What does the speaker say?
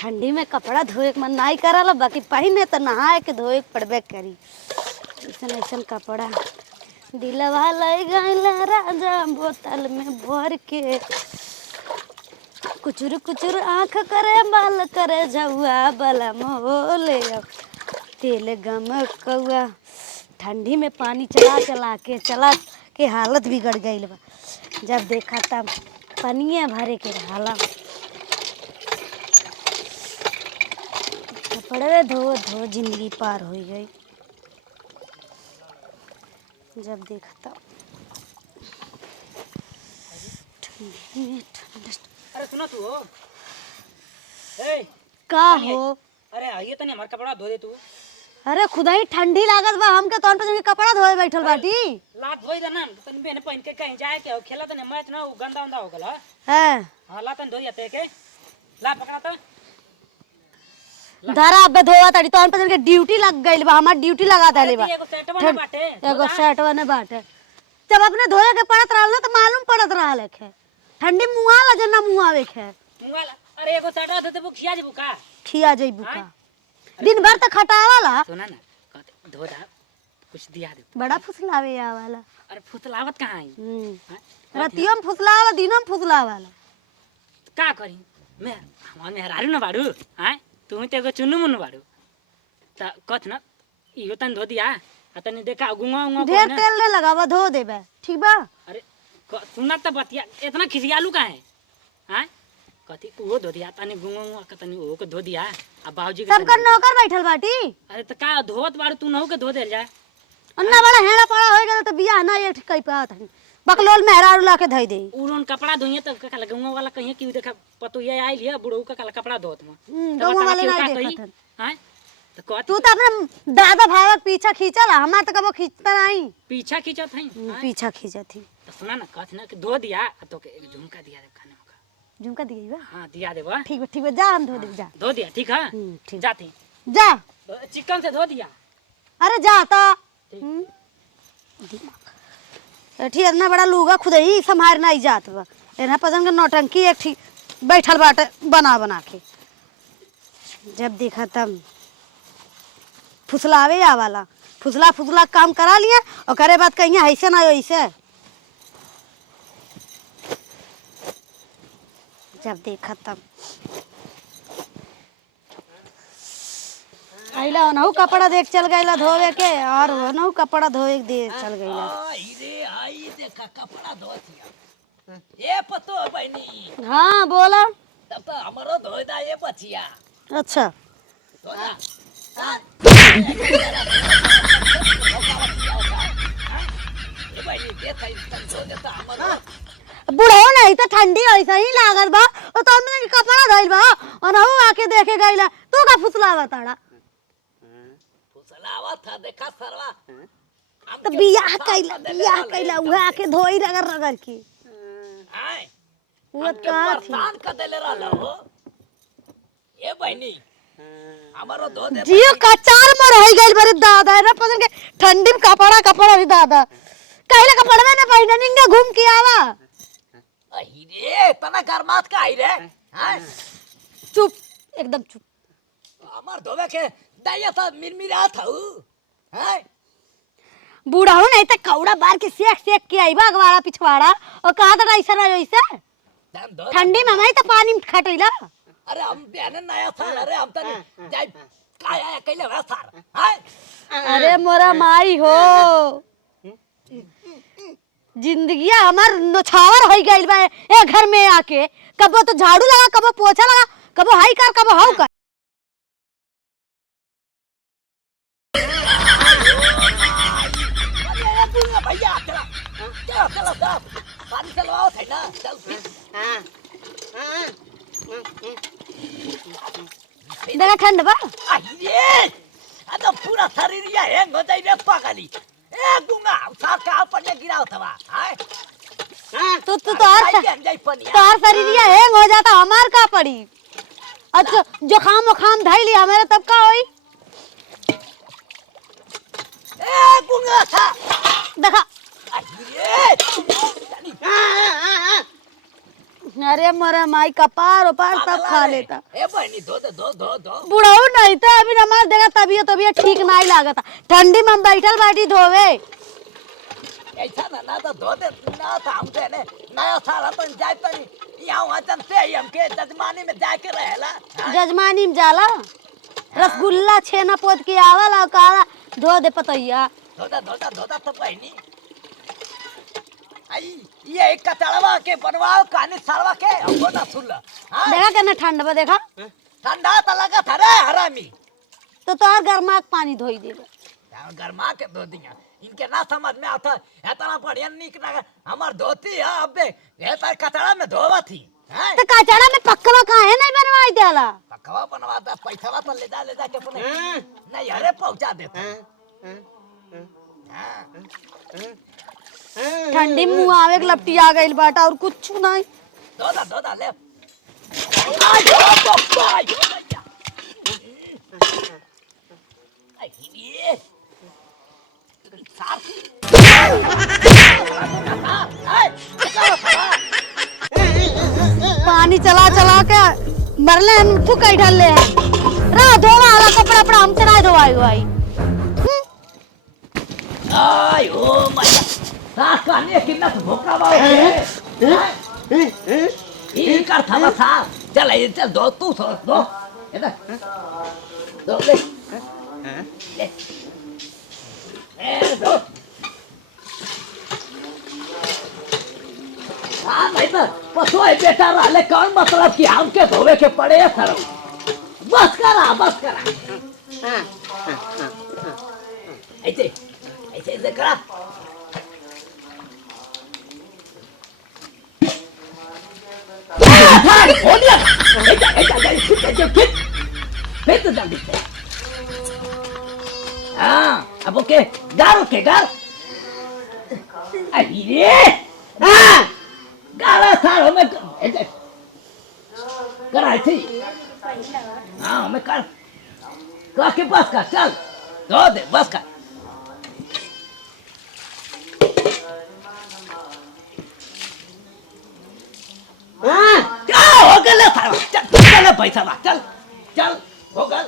ठंडी में कपड़ा धोए के मन नहीं करला, बाकी पहने तो नहाए के धोए के पड़बे करी। ऐसन ऐसन कपड़ा दिलवा ले गइला राजा बोतल में भर के, कुचुर कुचुर आँख करे बाल करे जौआ बला मोले तेल गम कौआ। ठंडी में पानी चला के हालत बिगड़ गई बा। जब देखा तब पनिया भरे के हाला। कपड़े धो धो जिंदगी पार हो गई। जब देखा तब ठंडी में अरे सुना तू हो ए का हो। अरे आइए तने हमार कपड़ा धो दे तू। अरे खुदा ही ठंडी लागत बा, हमके तौन पे जाके कपड़ा धोए बैठल बाटी। लात धोई देना तने बेने पहन के कहीं जाए के खेला तने मैच ना गंदा गंदा हो गला है। हां ला तने धो जाते के ला पकड़ा तो धरा अबे धोवा ताड़ी तौन पे जाके ड्यूटी लग गइल बा। हमार ड्यूटी लगा देले बा। एगो सेटवा ना बाटे एगो सेटवा ने बाटे। जब अपने धोए के पड़त रहल ना तो मालूम पड़त रहल है। ठंडी मुआ ला जना मुआवे के मुंगाला। अरे एगो सेटवा धोते वो खिया जेबू का खिया जइबू का। दिन भर तक खटावाला। सुना ना कहते धो दा कुछ दिया दे। बड़ा फुसलावे आवाला। अरे फुसलावत कहां है रतियों में फुसलावाला दिनों में फुसलावाला। का करी मैं हमार मेहरारू ना बाड़ू हैं तू तो एगो चुन्नू मुन्नू बाड़ू त कथ ना इहो तन धो दिया आ तने देखा गुंगा उंगा ढेर तेल ने लगावा धो देबे ठीक बा। अरे सुना त बतिया इतना खिसियालू का है हैं कथी वो धो दिया तने गुंगा उंगा का तने ओ को धो दिया आ बाबूजी के सबकर नौकर बैठल बाटी। अरे त का धोवत बाड़ू तू नहु के धो देल जा। अन्ना बड़ा हेड़ा पड़ा हो गया तो बियाह ना एक कई पात है बकलोल मेहरारू ला के धई दे। उरोन कपड़ा धोइए त का गुंगा वाला कहिए कि देखा पतो ये आइल है बुढ़ऊ का कपड़ा धोत में गौवा वाले नहीं देखत हैं त कथी तू तो अपने दादा भाई के पीछा खींचला हमार तो कबो खींचता नहीं। पीछा खींचत है पीछा खींचत थी। तो सुना ना कथ ना कि धो दिया तो के एक झुमका दिया दे खाने का। झुमका दिए बा। हां दिया दे बा ठीक बा जा हम धो दे जा। धो दिया ठीक है ठीक जाती जा। चिकन से धो दिया। अरे जा तो ठीक इतना बड़ा लूगा खुद ही संभार नहीं जात बा। एना पसंद के नौटंकी एक ठीक बैठल बाटे बना बना के। जब देखा तब फुसलावे आवाला फुसला फुसला काम करा लिया और करे बात कहीं ऐसे ना ऐसे। जब देखा तब आइला ओनहु कपड़ा देख चल गइला धोवे के और ओनहु कपड़ा धोए के दे चल गइला। रे आई देखा कपड़ा धोतिया ए पतो बहनी। हाँ बोला। तब तो हमरो धोई दा ये बचिया। अच्छा धो दा ए बहनी देखा तन धो देता हमरो बुढ़ो नहीं तो ठंडी ऐसा ही लागत बा और तो हमने कपड़ा धइल बा ओनहु आके देखे गइला तू का फुसलावा ताड़ा। फुसलावा था देखा सरवा तो बियाह कइला उहा आके धोई रगड़ रगड़ की आए वो का थी परेशान कर देले रहलो ए बहनी हमरो धो दे। जियो कचार में रह गइल बरे दादा रे पसंद के ठंडी में कपड़ा ही दादा कहले कपड़ा में ना पहिना निंगा घूम के आवा। अही रे तना गरमात का आई रे हैं चुप एकदम चुप। हमर धोवे के दाइया था मिरमिरा था हैं बूढ़ा हो नहीं तो कौड़ा बार के सेक के आई बा अगवाड़ा पिछवाड़ा और कहा था ऐसा ना ऐसे ठंडी में हमारी तो पानी में खटैला। अरे हम बहन नया था अरे हम तो जाय काय आया कैले वा सार हैं अरे मोरा माई हो जिंदगी हमार नछावर हो गइल बा ए घर में आके। कबो तो झाड़ू लगा कबो पोछा लगा कबो हाई कर कबो हाउ कर। भैया चला चला चला चला पानी चलवाओ थे ना चल देखा ठंड बा ये अरे पूरा शरीर ये हैंग हो जाई रे पागली ए गुंगा सा का पड़े गिराओ थवा हाय तो तार शरीरिया हैंग हो जाता हमार का पड़ी। अच्छा जुखाम धइली हमारे तब का होई। ए गुंगा था देखा अरे मरे माई कपार उपार सब खा लेता। ए बहनी धो दे धो धो धो। बुढ़ऊ नहीं था अभी नमाज देगा तबीयत ठीक नहीं लागता। ठंडी में हम बैठल बाटी धोवे। ऐसा ना तो धो दे ना तो हमसे ने नया साल अपन जाए तनी यहाँ वहाँ चलते ही हमके जजमानी में जाके रहेला। हाँ? जजमानी में जाला रसगुल्ला छेना पोत के आवला काला धो दे पतैया। धोता तो बहनी आई ये एक कचड़वा के बनवाओ कहानी सालवा के हमको ना सुन ला। हाँ? देखा कितना ठंड बा देखा ठंडा तो लगा था रे हरामी। तो तोहर गर्मा के पानी धोई देगा। यार गरमा के धो दिया इनके ना समझ में आता इतना बढ़िया निक लगा हमार धोती है अब देख ये तो कचड़ा में धोवा थी। हैं? तो कचड़ा में पक्कवा काहे नहीं बनवाई देला। पकवा बनवाता पैसा तो ले जा के अपने नहीं अरे पहुंचा देता। हाँ। ठंडी मुंह आवे के लपटी आ गइल बाटा और कुछ नहीं। धोदा ले आई हो बाय आई ये साफ पानी चला चला के मरले हम थूक ढल ले रा धोवा वाला कपड़ा अपना हमसे ना धोवाई भाई। आई ओ मैया सास काने कितना भूखा बा ये कर था बस चल ये चल दो तू सो दो इधर दो ले ए दो हाँ भाई तो पसो है बेटा वाले कौन मतलब कि हमके धोवे के पड़े सर बस करा ऐसे ऐसे करा हो गया फिर तो जल्दी से हाँ अब ओके गार अरे हाँ गारा सार हमें करा थी हाँ हमें कर के बस कर चल धो दे बस कर हाँ क्या हो गया सारा चल पैसा चल हो गया